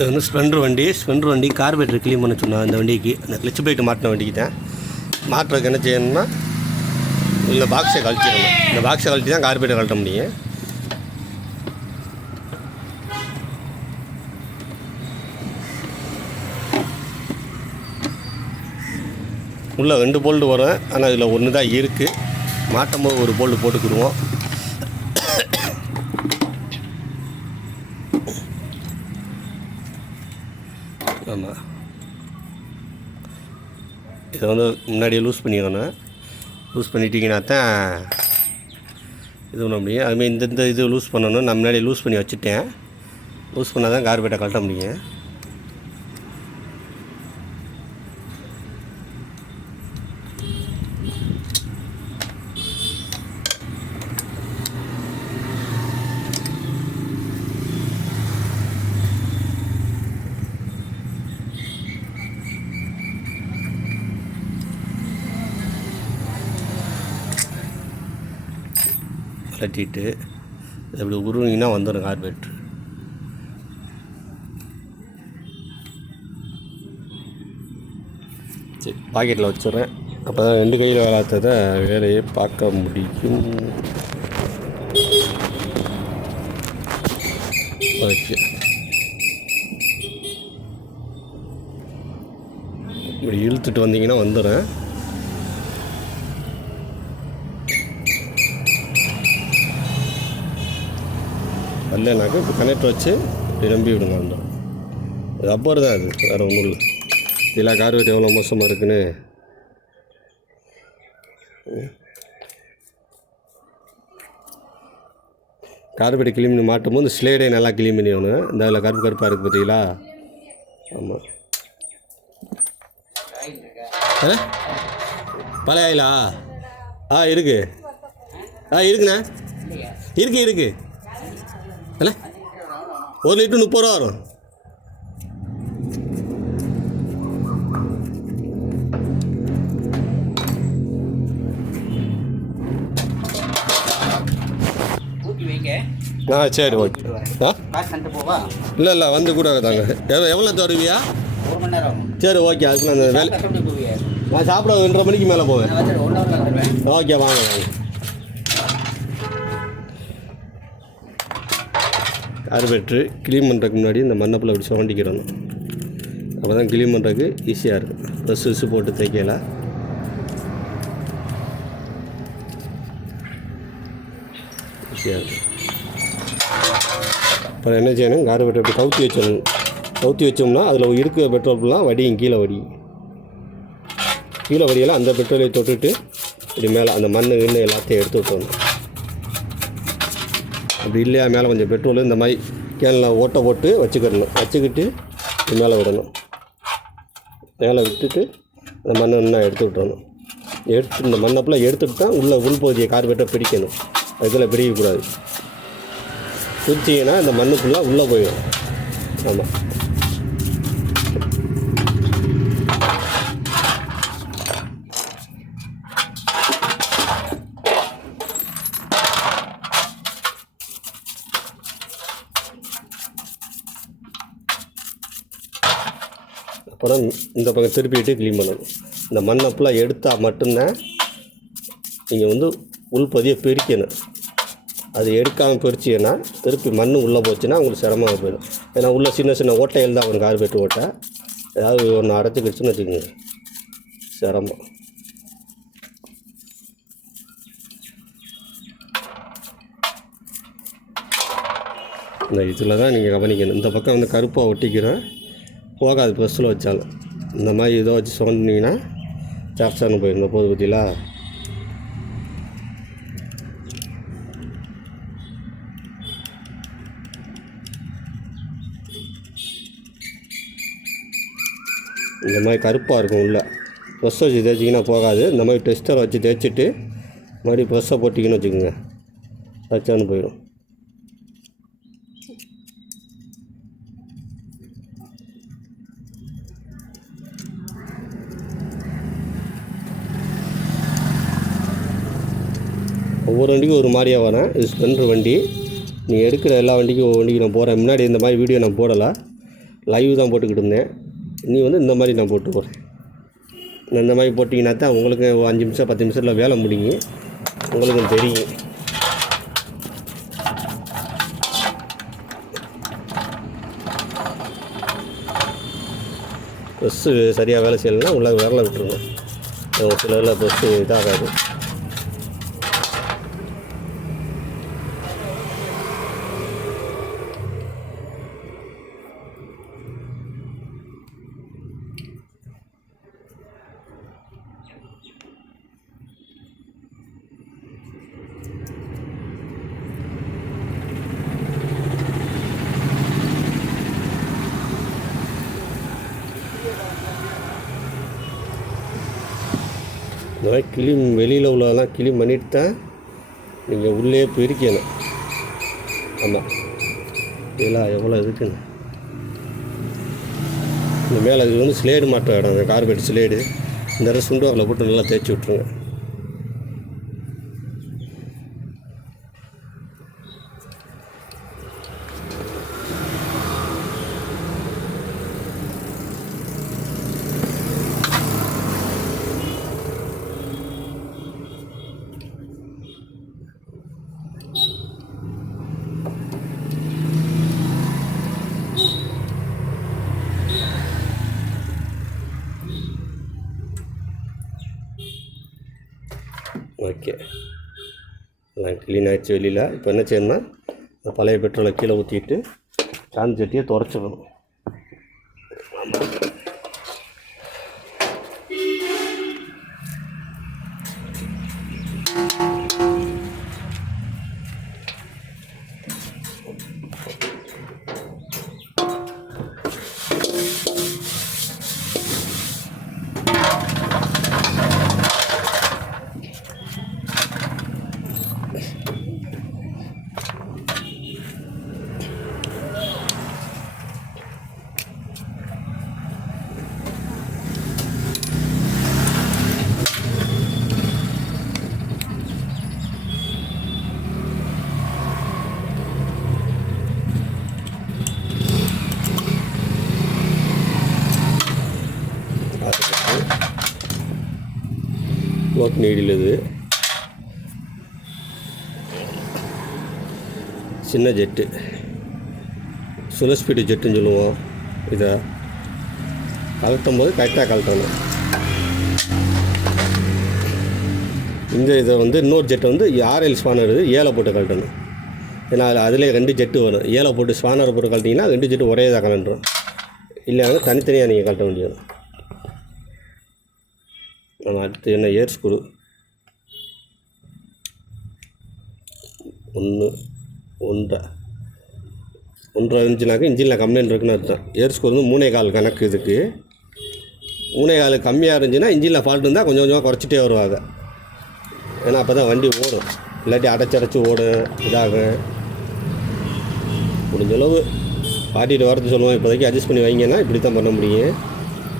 இது வந்து ஸ்ப்ளெண்டர் வண்டி கார்பரேட்டர் க்ளீன் பண்ண சொன்னேன். அந்த வண்டிக்கு அந்த கிளச் பிளேட்டு மாட்டின வண்டிக்கு தான். மாட்டுறதுக்கு என்ன செய்யணும்னா இந்த பாக்ஸை கழட்டிடணும். இந்த பாக்ஸை கழட்டி தான் கார்பரேட்டர் கழட்ட முடியும். உள்ளே 2 போல்டு வரும், ஆனால் இதில் ஒன்று தான் இருக்குது. மாட்டும் போது ஒரு போல்டு போட்டுக்கிடுவோம். ஆமாம், இதை வந்து முன்னாடியே லூஸ் பண்ணிக்கணும். லூஸ் பண்ணிட்டீங்கன்னா தான் இது பண்ண முடியும். அதுமாதிரி இந்த இது லூஸ் பண்ணணும். நான் முன்னாடியே லூஸ் பண்ணி வச்சுட்டேன். லூஸ் பண்ணால் தான் கார்பரேட்டரை கழட்ட முடியும். கட்டிட்டு இப்படி உருவிங்கன்னா வந்துடும் கார்பரேட்டர். சரி, பாக்கெட்டில் வச்சுட்றேன். அப்போ தான் 2 கையில் வேலாத்ததை வேலையை பார்க்க முடியும். ஓகே, இப்படி இழுத்துட்டு வந்தீங்கன்னா வந்துடும். இல்லைனாக்கா இப்போ கனெக்டர் வச்சு நம்பி விடுங்க. வந்துடும். ரப்பர் தான் அது, வேறு ஒன்றும் இல்லை. இதில் கார்பரேட்டர் எவ்வளோ மோசமாக இருக்குன்னு. கார்பரேட்டர் க்ளீன் பண்ணி மாட்டும் போது ஸ்லேடே நல்லா க்ளீன் பண்ணி ஆகணும். இந்த அதில் கருப்பாக இருக்குது பார்த்தீங்களா? ஆமாம். பழைய ஆயிலா? இருக்குது. இருக்குண்ணா, இருக்குது. இல்லை, 1 லிட்டர் 30 ரூபா வரும். சரி, ஓகே. இல்லை வந்து கூட தாங்க. எவ்வளோ தருவியா? சரி, ஓகே. அதுக்கு நான் வேலை நான் சாப்பிட 2:30 மணிக்கு மேலே போவேன். ஓகே, வாங்க. கார்பரேட்டரு க்ளீன் பண்ணுறதுக்கு முன்னாடி இந்த மண்ணப்பில் அப்படி சுரண்டிக்கிறணும். அப்போ தான் க்ளீன் பண்ணுறதுக்கு ஈஸியாக இருக்கும். ப்ரெஸ்ஸு போட்டு தைக்கல. ஈஸியாக இருக்கும். அப்புறம் என்ன செய்யணும், கார்பரேட்டர் அப்படி கவுத்தி வச்சிடணும். கவுத்தி வச்சோம்னா அதில் இருக்கிற பெட்ரோல்லாம் வடியும், கீழே வடியெல்லாம் அந்த பெட்ரோலை தொட்டுட்டு இப்படி மேலே அந்த மண் எல்லாத்தையும் எடுத்து விட்டணும். அப்படி இல்லையா, மேலே கொஞ்சம் பெட்ரோல் இந்த மாதிரி கேனில் ஓட்டை போட்டு வச்சுக்கிட்டு மேலே விடணும். மேலே விட்டுட்டு அந்த மண்ணை இன்னும் எடுத்து விட்டுறணும். இந்த மண்ணப்பெல்லாம் எடுத்துகிட்டு தான் உள்பகுதியை கார்பரேட்டரை பிடிக்கணும். அதில் பிடிக்கக்கூடாது. பிடிச்சிங்கன்னா இந்த மண்ணு ஃபுல்லாக உள்ளே போயிடும். ஆமாம், அப்புறம் இந்த பக்கம் திருப்பிட்டு க்ளீன் பண்ணணும். இந்த மண்ணை ஃபுல்லாக எடுத்தால் மட்டும்தான் நீங்கள் வந்து உள்பதியை பிரிக்கணும். அது எடுக்காமல் பிரிச்சிங்கன்னா திருப்பி மண் உள்ளே போச்சுன்னா உங்களுக்கு சிரமமாக போயிடும். ஏன்னா உள்ளே சின்ன ஓட்டைகள் தான் வரும். கார்பரேட்டர் ஓட்டை ஏதாவது ஒன்று அடைச்சிக்கிடுச்சுன்னு வச்சுக்கோங்க, சிரமம். இந்த இதில் தான் நீங்கள் கவனிக்கணும். இந்த பக்கம் வந்து கருப்பாக ஒட்டிக்கிறேன், போகாது ப்ரெஸ்ஸில் வச்சாலும். இந்த மாதிரி இதை வச்சு சொன்னீங்கன்னா சாப்ஸானு போயிருந்தோம். போது பற்றிலா இந்த மாதிரி கருப்பாக இருக்கும். உள்ள ப்ரெஸ் வச்சு தேய்ச்சிங்கன்னா போகாது. இந்த மாதிரி டெஸ்டரை வச்சு தேய்ச்சிட்டு மறுபடியும் ப்ரெஸ்ஸை போட்டிங்கன்னு வச்சுக்கோங்க, வச்சான்னு போயிடும். ஒவ்வொரு வண்டிக்கும் ஒரு மாதிரியாக வரேன். இது ஸ்ப்ளெண்டர் வண்டி. நீங்கள் எடுக்கிற எல்லா வண்டிக்கும் ஒவ்வொரு வண்டிக்கு நான் போகிறேன். முன்னாடி இந்த மாதிரி வீடியோ நான் போடலை. லைவ் தான் போட்டுக்கிட்டு இருந்தேன். நீ வந்து இந்த மாதிரி நான் போட்டு போகிறேன். இந்த மாதிரி போட்டிங்கன்னா தான் உங்களுக்கு 5 நிமிஷம் 10 நிமிஷத்தில் வேலை முடியும். உங்களுக்கு தெரியும். ப்ரெஸ்ஸு சரியாக வேலை செய்யலைன்னா உள்ள விரல விட்டுருங்க. சில இதில் ப்ரெஸ்ஸு இதாகாது. இந்த மாதிரி கிளீன் வெளியில் உள்ளதெல்லாம் க்ளீன் பண்ணிட்டு தான் நீங்கள் உள்ளே பிரிக்கணும். ஆமாம், இதெல்லாம் எவ்வளோ இருக்குன்னு. இந்த மேலே இது வந்து ஸ்லேடு மாற்ற இடம், அந்த கார்பெட் ஸ்லேடு. இந்த இடம் சுண்டுவாக்கில் போட்டு நல்லா தேய்ச்சி விட்ருங்க. ஓகே, எல்லாம் க்ளீன் ஆகிடுச்சு வெளியில். இப்போ என்ன செய்யணும்னா பழைய பெட்ரோலை கீழே ஊற்றிட்டு சாந்து சட்டியை துடைச்சிடணும். ஒர்க் நீடில் இது சின்ன ஜெட்டு, சுல ஸ்பீடு ஜெட்டுன்னு சொல்லுவோம். இதை கழட்டும் போது கரெக்டாக கழட்டணும். இதை வந்து இன்னொரு ஜெட்டை வந்து RL ஸ்பானர் 7 போட்டு கழட்டணும். ஏன்னா அதில் 2 ஜெட்டு வரும். 7 போட்டு ஸ்பானரை போட்டு கழட்டிங்கன்னா 2 ஜெட்டு ஒரே இதாக கலண்டுரும். இல்லைன்னா தனித்தனியாக நீங்கள் கழட்ட முடியும். நம்ம அடுத்து என்ன, ஏர் ஸ்க்ரூ 1.5 இன்ச்சுனாக்க இன்ஜினில் கம்ப்ளைண்ட் இருக்குன்னு அர்த்தம். ஏர் ஸ்க்ரூ வந்து 3.25 கணக்கு. இதுக்கு 3.25 கம்மியாக இருந்துச்சுன்னா இன்ஜினில் ஃபால்ட் இருந்தால் கொஞ்சம் கொஞ்சமாக குறைச்சிட்டே வருவாங்க. ஏன்னா அப்போ தான் வண்டி ஓடும். இல்லாட்டி அடைச்சி ஓடும், இதாகும். முடிஞ்சளவு பாட்டிகிட்ட வரது சொல்லுவோம். இப்போதைக்கு அட்ஜஸ்ட் பண்ணி வைங்கன்னா இப்படி தான் பண்ண முடியும்.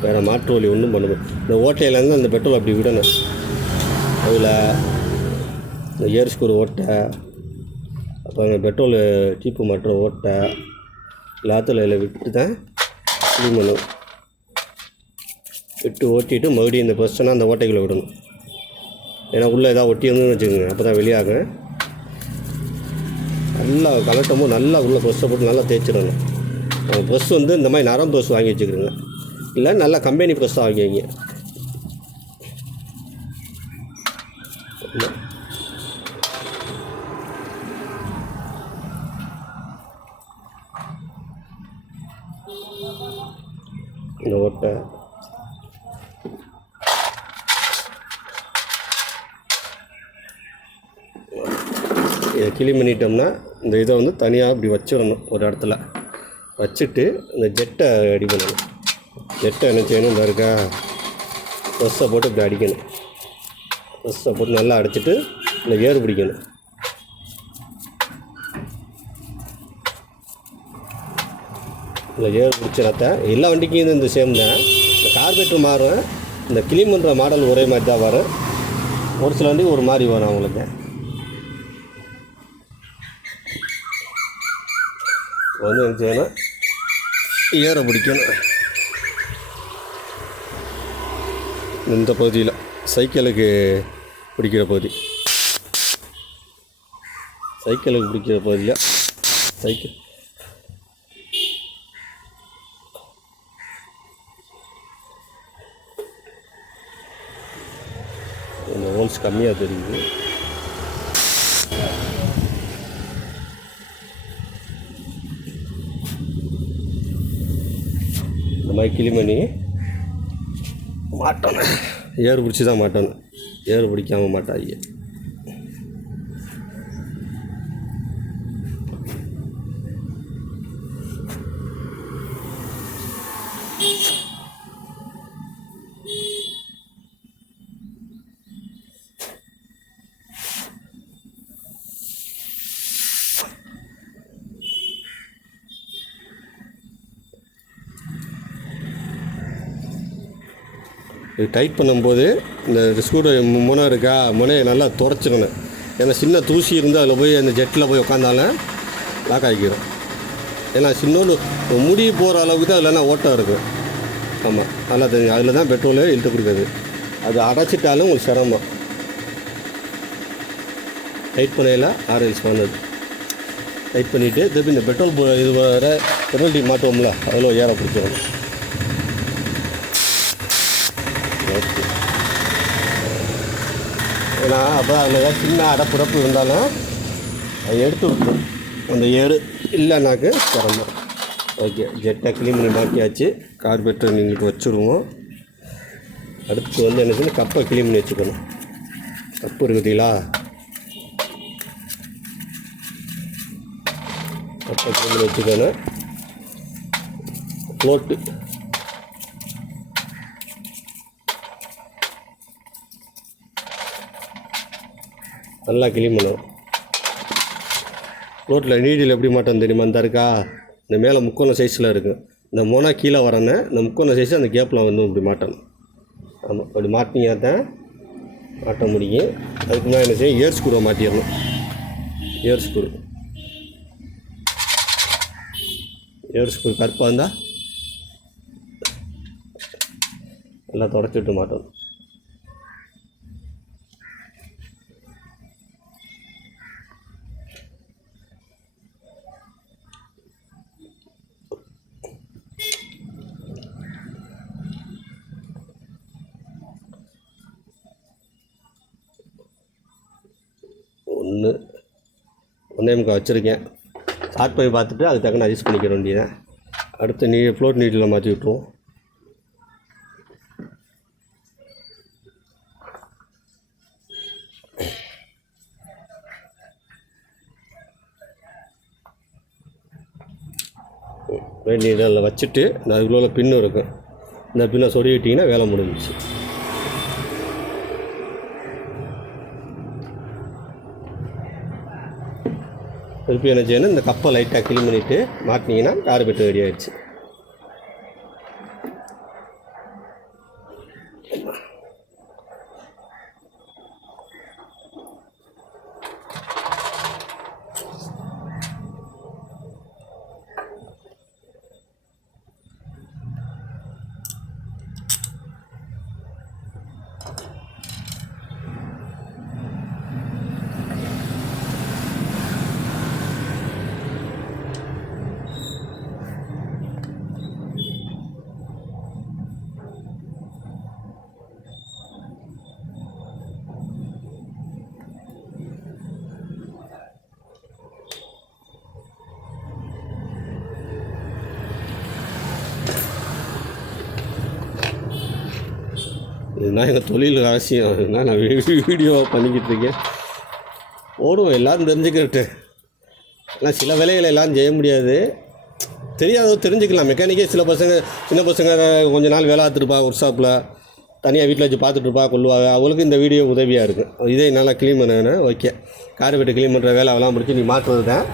வேறு மாற்று வழி ஒன்றும் பண்ணணும். இந்த ஓட்டையிலேருந்து அந்த பெட்ரோல் அப்படி விடணும். அதில் இந்த ஏர் ஸ்க்ரூ ஓட்டை, அப்புறம் பெட்ரோல் டீப்பு மாற்ற ஓட்டை எல்லாத்தையும் இதில் விட்டு தான் க்ளீன் பண்ணணும். விட்டு ஓட்டிட்டு மறுபடியும் இந்த ப்ரெஸ்ஸை அந்த ஓட்டைகளை விடணும். ஏன்னா உள்ளே எதாவது ஒட்டி வந்துன்னு வச்சுக்கோங்க, அப்போ தான் வெளியாகும். நல்லா கலட்டும் போது நல்லா உள்ளே ப்ரெஸ்ஸை போட்டு நல்லா தேய்ச்சிடணும். ப்ரெஸ் வந்து இந்த மாதிரி நரம் ப்ரெஸ் வாங்கி வச்சுக்கிறோங்க. இல்லை நல்லா கம்பெனி ப்ரெஸ்ஸாக வாங்கி வைங்க. இந்த ஓட்டை இதை க்ளீன் பண்ணிட்டோம்னா இந்த இதை வந்து தனியாக இப்படி வச்சிடணும். ஒரு இடத்துல வச்சுட்டு இந்த ஜெட்டை ரெடி பண்ணணும். ஜெட்டை என்ன செய்யணும், இந்த இருக்கா ப்ரெஸ்ஸை போட்டு இப்படி அடிக்கணும். ப்ரெஸ்ஸை போட்டு நல்லா அடிச்சுட்டு இந்த ஏர் பிடிக்கணும். இந்த ஏர் பிடிச்சிடத்த எல்லா வண்டிக்கும் இந்த சேம் தான். இந்த கார்பரேட்டர் மாறும், இந்த க்ளீன் பண்ணுற மாடல் ஒரே மாதிரி தான் வரும். ஒரு சில வண்டி ஒரு மாதிரி வரும் அவங்களுக்கு. வந்து என்ன செய்யணும், ஏற பிடிக்கணும். இந்த பகுதியில் சைக்கிளுக்கு பிடிக்கிற பகுதியில் சைக்கிள் இந்த ஹோல்ஸ் கம்மியாக தெரியுது. இந்த மாதிரி கிளீன் பண்ணி மாட்டணும். ஏறு பிடிச்சி தான் மாட்டணும், ஏறு பிடிக்காமல் மாட்டாங்க. இது டைட் பண்ணும்போது இந்த ஸ்க்ரூ முனை இருக்கா, முனையை நல்லா துடைச்சிக்கணும். ஏன்னா சின்ன தூசி இருந்தால் அதில் போய் அந்த ஜெட்டில் போய் உட்காந்தாலும் லாக் ஆகிக்கிறோம். ஏன்னா சின்னோண்டு முடி போகிற அளவுக்கு தான் அதில் ஓட்டம் இருக்குது. ஆமாம், நல்லா தெரியும். அதில் தான் பெட்ரோலே இழுத்து கொடுக்குது. அது அடைச்சிட்டாலும் உங்களுக்கு சிரமம். டைட் பண்ணையில் ஆர்எல்ஸ் பண்ணது டைட் பண்ணிவிட்டு திருப்பி இந்த பெட்ரோல் இது வேறு பெட்ரோல் டீ மாட்டுவோம்ல, அதில் ஏற பிடிச்சிடும். ஓகே, ஏன்னா அப்போ அதில் ஏதாவது சின்ன அடப்புடப்பு இருந்தாலும் அதை எடுத்து விட்டுரும். அந்த ஏறு இல்லைனாக்கு சிரமம். ஓகே, ஜெட்டை க்ளீன் பண்ணி மாட்டியாச்சு. கார்பரேட்டர் எங்களுக்கு வச்சுருவோம். அடுத்து வந்து என்ன செய்யணும், கப்பை க்ளீன் பண்ணி வச்சுக்கணும். கப்பு இருக்குதுங்களா, கப்பை க்ளீன் பண்ணி வச்சுக்கணும். ஃப்ளோட்டு நல்லா க்ளீன் பண்ணுவோம். ரோட்டில் நீடில் எப்படி மாட்டோம் தெரியுமா, அந்த இருக்கா, இந்த மேலே முக்கோண சைஸில் இருக்குது. இந்த மொனை கீழே வரேன்னு இந்த முக்கோண சைஸு அந்த கேப்பில் வந்து இப்படி மாட்டணும். ஆமாம், அப்படி மாட்டினா தான் மாட்ட முடியும். அதுக்கு முன்னாடி என்ன செய்யும், ஏர் ஸ்க்ரூவை மாட்டிடணும். ஏர் ஸ்க்ரூ கருப்பாக இருந்தால் நல்லா தொடச்சி விட்டு மாட்டணும். ஒன்றே முக்கால் வச்சுருக்கேன். ஸ்டார்ட் பண்ணி பார்த்துட்டு அது தக்கன அட்ஜஸ்ட் பண்ணிக்கிற வேண்டியதான். அடுத்து ஃப்ளோட் நீட்டில் மாற்றி விட்டுருவோம். நீட்டில் வச்சுட்டு அதுக்குள்ள பின்னு இருக்கும், இந்த பின்னை சொருகிட்டிங்கன்னா வேலை முடிஞ்சிச்சு. திருப்பி என்ன செய்யணும், இந்த கப்பை லைட்டாக க்ளீன் பண்ணிவிட்டு மாட்டினீங்கன்னா கார்பரேட்டர் ரெடி ஆகிடுச்சு. இதுதான் எங்கள் தொழில் அவசியம். அதுதான் நான் வீடியோவாக பண்ணிக்கிட்டு இருக்கேன். ஓடுவோம், எல்லோரும் தெரிஞ்சுக்கிட்டு. ஆனால் சில வேலைகளை எல்லோரும் செய்ய முடியாது, தெரியாதோ தெரிஞ்சுக்கலாம். மெக்கானிக்கே சின்ன பசங்க கொஞ்ச நாள் வேலை பார்த்துருப்பா, ஒர்க் ஷாப்பில் தனியாக வீட்டில் வச்சு பார்த்துட்ருப்பா, கொள்ளுவாங்க. அவங்களுக்கு இந்த வீடியோ உதவியாக இருக்கும். இதே நல்லா க்ளீன் பண்ணணும். ஓகே, கார்பரேட்டர் க்ளீன் பண்ணுற வேலை அவெல்லாம் முடிச்சு நீ மாட்டுறது தான்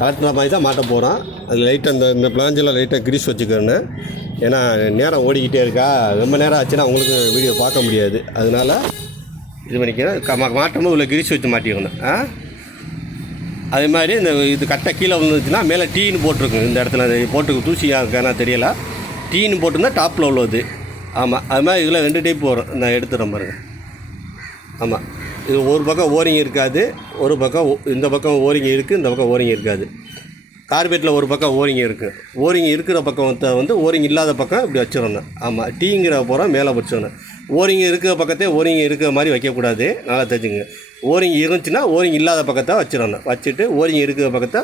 கலெக்டர் மாதிரி தான் மாட்ட போகிறோம். அது லைட்டாக இந்த பிளாஞ்செல்லாம் லைட்டாக கிரீஸ் வச்சுக்கிறேன்னு. ஏன்னா நேரம் ஓடிக்கிட்டே இருக்கா, ரொம்ப நேரம் ஆச்சுன்னா அவங்களுக்கு வீடியோ பார்க்க முடியாது. அதனால் இது பண்ணிக்கிறேன். மாட்டமும் இவ்வளோ கிரீஸ் வச்சு மாட்டிக்கணும். அதே மாதிரி இது கட்டை கீழே விழுந்துச்சுன்னா மேலே டீன்னு போட்டிருக்குங்க. இந்த இடத்துல போட்டு தூசியாக இருக்கானா தெரியல, டீன்னு போட்டிருந்தா டாப்பில் உள்ளது. ஆமாம், அது மாதிரி இதில் 2 டைப் வரும். நான் எடுத்துகிறேன் பாருங்கள். ஆமாம், இது ஒரு பக்கம் ஓரிங் இருக்காது, ஒரு பக்கம் இந்த பக்கம் ஓரிங் இருக்குது, இந்த பக்கம் ஓரிங் இருக்காது. கார்பெட்டில் ஒரு பக்கம் ஓரிங் இருக்குது. ஓரிங் இருக்கிற பக்கம் வந்து ஓரிங் இல்லாத பக்கம் இப்படி வச்சிடணும். ஆமாம், டீங்கிற போகிறோம் மேலே வச்சிடணும். ஓரிங் இருக்கிற பக்கத்தே ஓரிங் இருக்கிற மாதிரி வைக்கக்கூடாது, நல்லா தெரிஞ்சுங்க. ஓரிங் இருந்துச்சுன்னா ஓரிங் இல்லாத பக்கத்தை வச்சிடணும். வச்சுட்டு ஓரிங் இருக்கிற பக்கத்தை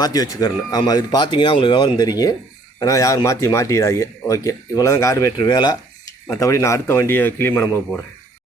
மாற்றி வச்சுக்கிறணும். ஆமாம், இது பார்த்தீங்கன்னா உங்களுக்கு விவரம் தெரியும். ஆனால் யாரும் மாற்றிடாங்க. ஓகே, இவ்வளோ தான் கார்பரேட்டர் வேலை. மற்றபடி நான் அடுத்த வண்டியை கிளீன் பண்ண போகிறேன்.